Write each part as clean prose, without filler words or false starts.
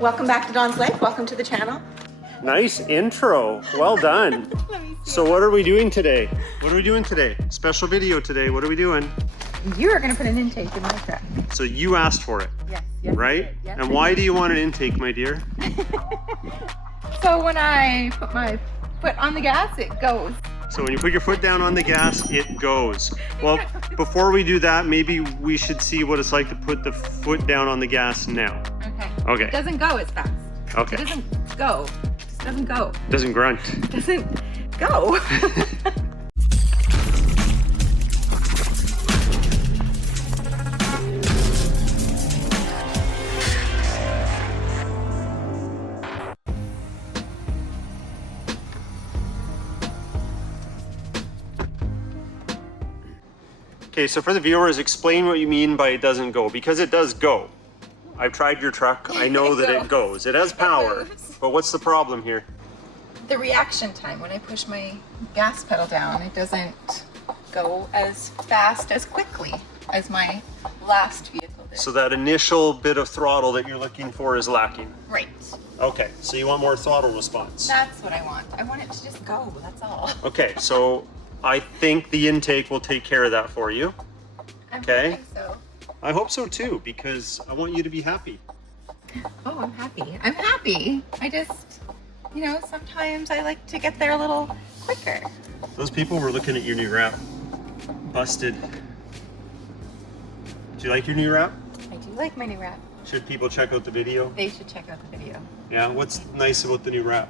Welcome back to Dawn's Life. Welcome to the channel. Nice intro. Well done. So what are we doing today? What are we doing today? Special video today. What are we doing? You're going to put an intake in my truck. So you asked for it. Yes. Yes. Right? Yes. And why do you want an intake, my dear? So when I put my foot on the gas, it goes. So when you put your foot down on the gas, it goes. Well, before we do that, maybe we should see what it's like to put the foot down on the gas now. Okay. It doesn't go as fast. Okay. It doesn't go. It just doesn't go. Doesn't grunt. It doesn't go. Okay, so for the viewers, explain what you mean by it doesn't go, because it does go. I've tried your truck. I know that it goes. It has power, but what's the problem here? The reaction time when I push my gas pedal down, it doesn't go as fast as quickly as my last vehicle did. So that initial bit of throttle that you're looking for is lacking. Right. Okay, so you want more throttle response. That's what I want. I want it to just go, that's all. Okay, so I think the intake will take care of that for you. Okay. I think so. I hope so too, because I want you to be happy. Oh, I'm happy. I'm happy. I just, you know, sometimes I like to get there a little quicker. Those people were looking at your new wrap. Busted. Do you like your new wrap? I do like my new wrap. Should people check out the video? They should check out the video. Yeah, what's nice about the new wrap?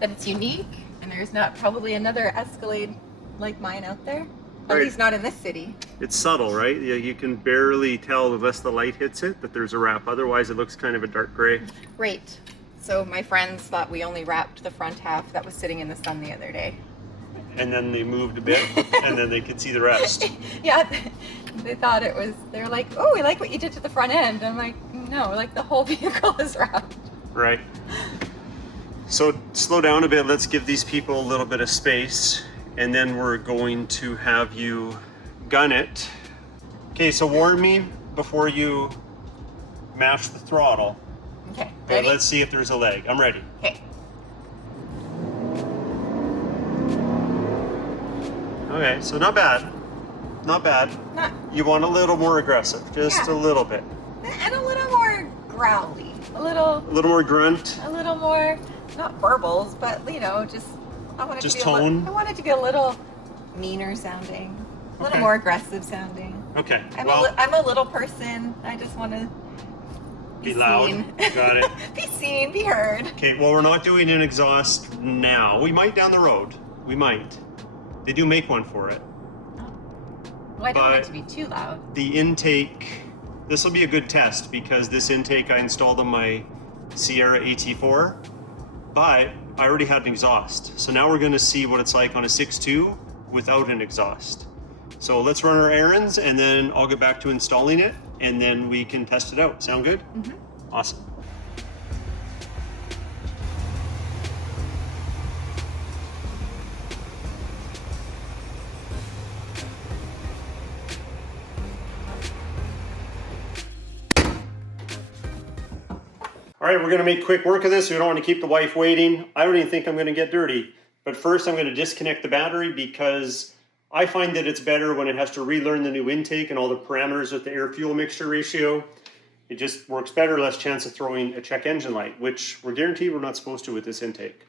That it's unique, and there's not probably another Escalade like mine out there. At Right. least not in this city. It's subtle, right? Yeah, you can barely tell unless the light hits it that there's a wrap. Otherwise, it looks kind of a dark gray. Right. So my friends thought we only wrapped the front half that was sitting in the sun the other day. And then they moved a bit, and then they could see the rest. Yeah, they thought it was, they're like, oh, we like what you did to the front end. I'm like, no, like the whole vehicle is wrapped. Right. So slow down a bit. Let's give these people a little bit of space, and then we're going to have you gun it. Okay, so warn me before you mash the throttle. Okay, Okay, ready? let's see if there's a lag. I'm ready. Okay. Okay, so not bad. Not bad. Not, You want a little more aggressive, just Yeah. a little bit. and a little more growly. A little more grunt. A little more, not burbles, but you know, just, I want it Just to be tone? I want it to be a little meaner sounding, a little Okay. more aggressive sounding. Okay, I'm, well, I'm a little person. I just want to be loud. seen. Got it. Be seen, be heard. Okay, well, we're not doing an exhaust now. We might down the road. We might. They do make one for it. Well, I don't want it But- to be too loud. The intake, this will be a good test because this intake I installed on my Sierra AT4, but I already had an exhaust. So now we're gonna see what it's like on a 6.2 without an exhaust. So let's run our errands and then I'll get back to installing it and then we can test it out. Sound good? Mhm. Awesome. All right, we're gonna make quick work of this. We don't want to keep the wife waiting. I don't even think I'm gonna get dirty. But first I'm gonna disconnect the battery because I find that it's better when it has to relearn the new intake and all the parameters with the air-fuel mixture ratio. It just works better, less chance of throwing a check engine light, which we're guaranteed we're not supposed to with this intake.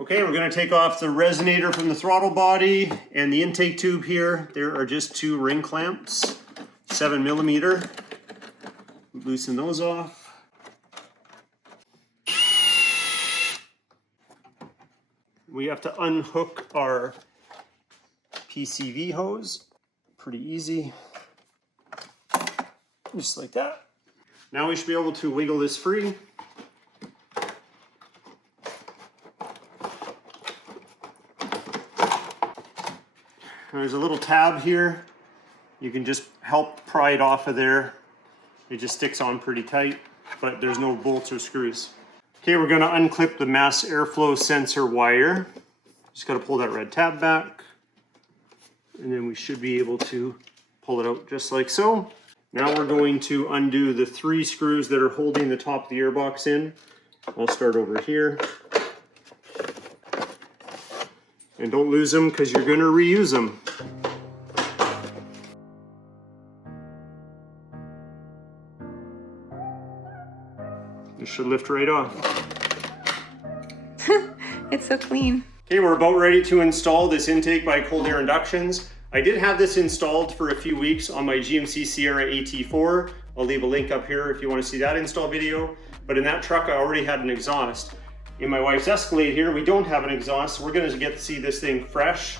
Okay, we're gonna take off the resonator from the throttle body and the intake tube here. There are just two ring clamps, 7mm. Loosen those off. We have to unhook our PCV hose. Pretty easy. Just like that. Now we should be able to wiggle this free. There's a little tab here. You can just help pry it off of there. It just sticks on pretty tight, but there's no bolts or screws. Okay, we're gonna unclip the mass airflow sensor wire. Just gotta pull that red tab back. And then we should be able to pull it out just like so. Now we're going to undo the 3 screws that are holding the top of the airbox in. I'll start over here. And don't lose them because you're going to reuse them. This should lift right off. It's so clean. Okay, we're about ready to install this intake by Cold Air Inductions. I did have this installed for a few weeks on my GMC Sierra AT4. I'll leave a link up here if you want to see that install video. But in that truck, I already had an exhaust. In my wife's Escalade here, we don't have an exhaust, so we're going to get to see this thing fresh,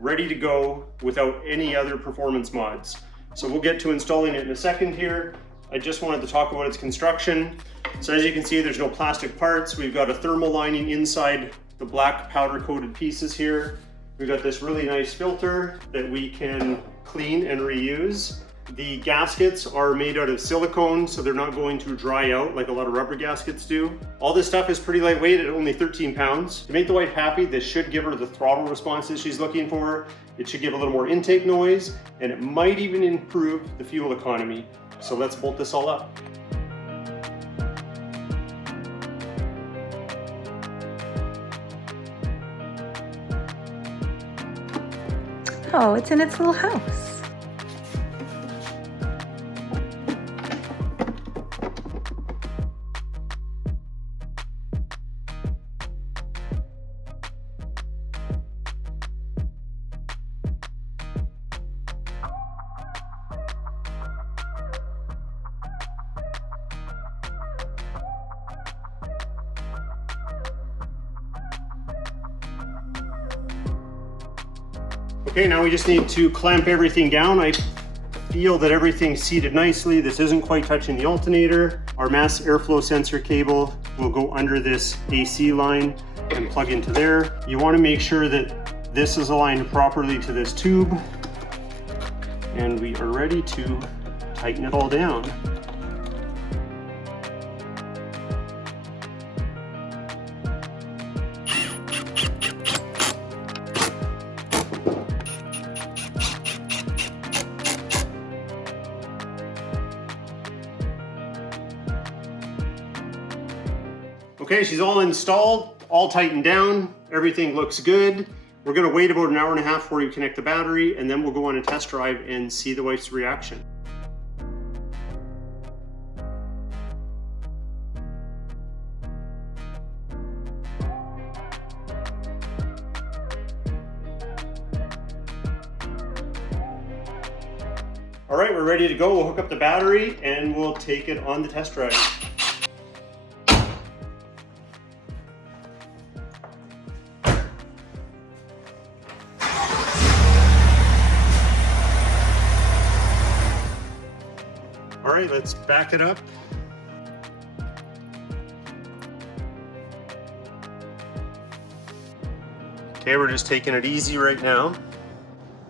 ready to go without any other performance mods. So we'll get to installing it in a second here. I just wanted to talk about its construction. So as you can see, there's no plastic parts. We've got a thermal lining inside the black powder coated pieces here. We've got this really nice filter that we can clean and reuse. The gaskets are made out of silicone, so they're not going to dry out like a lot of rubber gaskets do. All this stuff is pretty lightweight at only 13 pounds. To make the wife happy, this should give her the throttle responses she's looking for. It should give a little more intake noise, and it might even improve the fuel economy. So let's bolt this all up. Oh, it's in its little house. Okay, now we just need to clamp everything down. I feel that everything's seated nicely. This isn't quite touching the alternator. Our mass airflow sensor cable will go under this AC line and plug into there. You want to make sure that this is aligned properly to this tube. And we are ready to tighten it all down. Okay, she's all installed, all tightened down, everything looks good. We're gonna wait about an hour and a half before we connect the battery, and then we'll go on a test drive and see the wife's reaction. All right, we're ready to go. We'll hook up the battery and we'll take it on the test drive. All right, let's back it up. Okay, we're just taking it easy right now,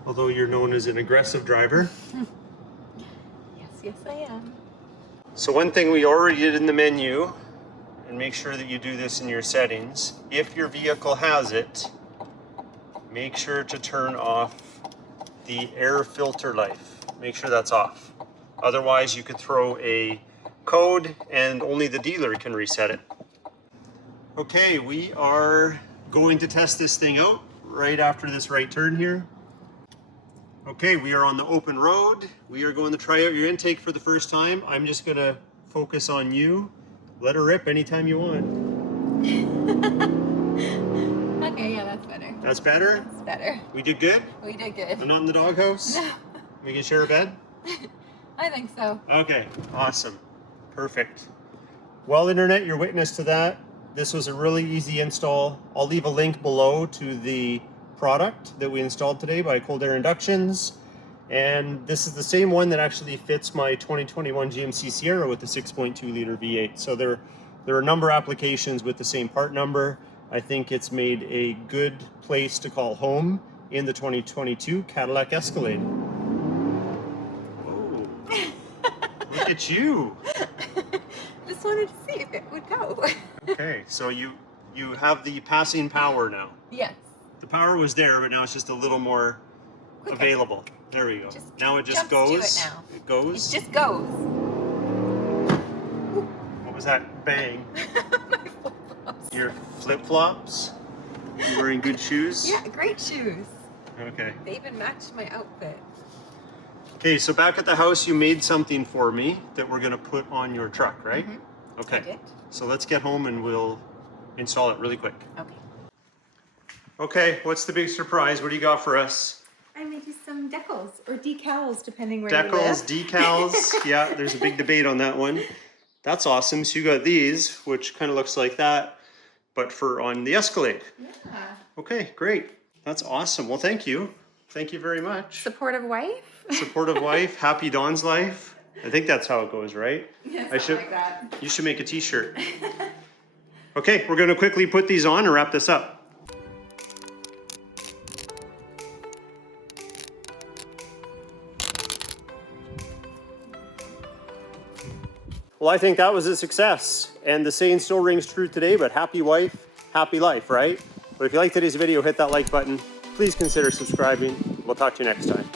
although you're known as an aggressive driver. Yes, I am. So one thing we already did in the menu, and make sure that you do this in your settings, if your vehicle has it, make sure to turn off the air filter life. Make sure that's off. Otherwise, you could throw a code and only the dealer can reset it. Okay, we are going to test this thing out right after this right turn here. Okay, we are on the open road. We are going to try out your intake for the first time. I'm just gonna focus on you. Let her rip anytime you want. Okay, yeah, that's better. That's better? That's better. We did good? We did good. I'm not in the doghouse? No. We can share a bed? I think so. Okay, awesome. Perfect. Well, Internet, you're witness to that. This was a really easy install. I'll leave a link below to the product that we installed today by Cold Air Inductions. And this is the same one that actually fits my 2021 GMC Sierra with the 6.2 liter V8. So there are a number of applications with the same part number. I think it's made a good place to call home in the 2022 Cadillac Escalade. Whoa, look at you. Just wanted to see if it would go. Okay, so you have the passing power now. Yes. The power was there, but now it's just a little more available. There we go. Just Now it just jumps to goes. it now. It goes. It just goes. What was that? Bang. My flip-flops. Your flip-flops? You wearing good shoes? Yeah, great shoes. Okay. They even matched my outfit. Okay, so back at the house, you made something for me that we're going to put on your truck, right? Mm-hmm. Okay. I did. So let's get home and we'll install it really quick. Okay. Okay, what's the big surprise? What do you got for us? I made you some decals or decals, depending where you live. Decals, decals. Yeah, there's a big debate on that one. That's awesome. So you got these, which kind of looks like that, but for on the Escalade. Yeah. Okay, great. That's awesome. Well, thank you. Thank you very much. Supportive wife? Supportive wife, happy Dawn's life. I think that's how it goes, right? Yeah, something like that. You should make a t-shirt. Okay, we're going to quickly put these on and wrap this up. Well, I think that was a success. And the saying still rings true today, but happy wife, happy life, right? But if you like today's video, hit that like button. Please consider subscribing. We'll talk to you next time.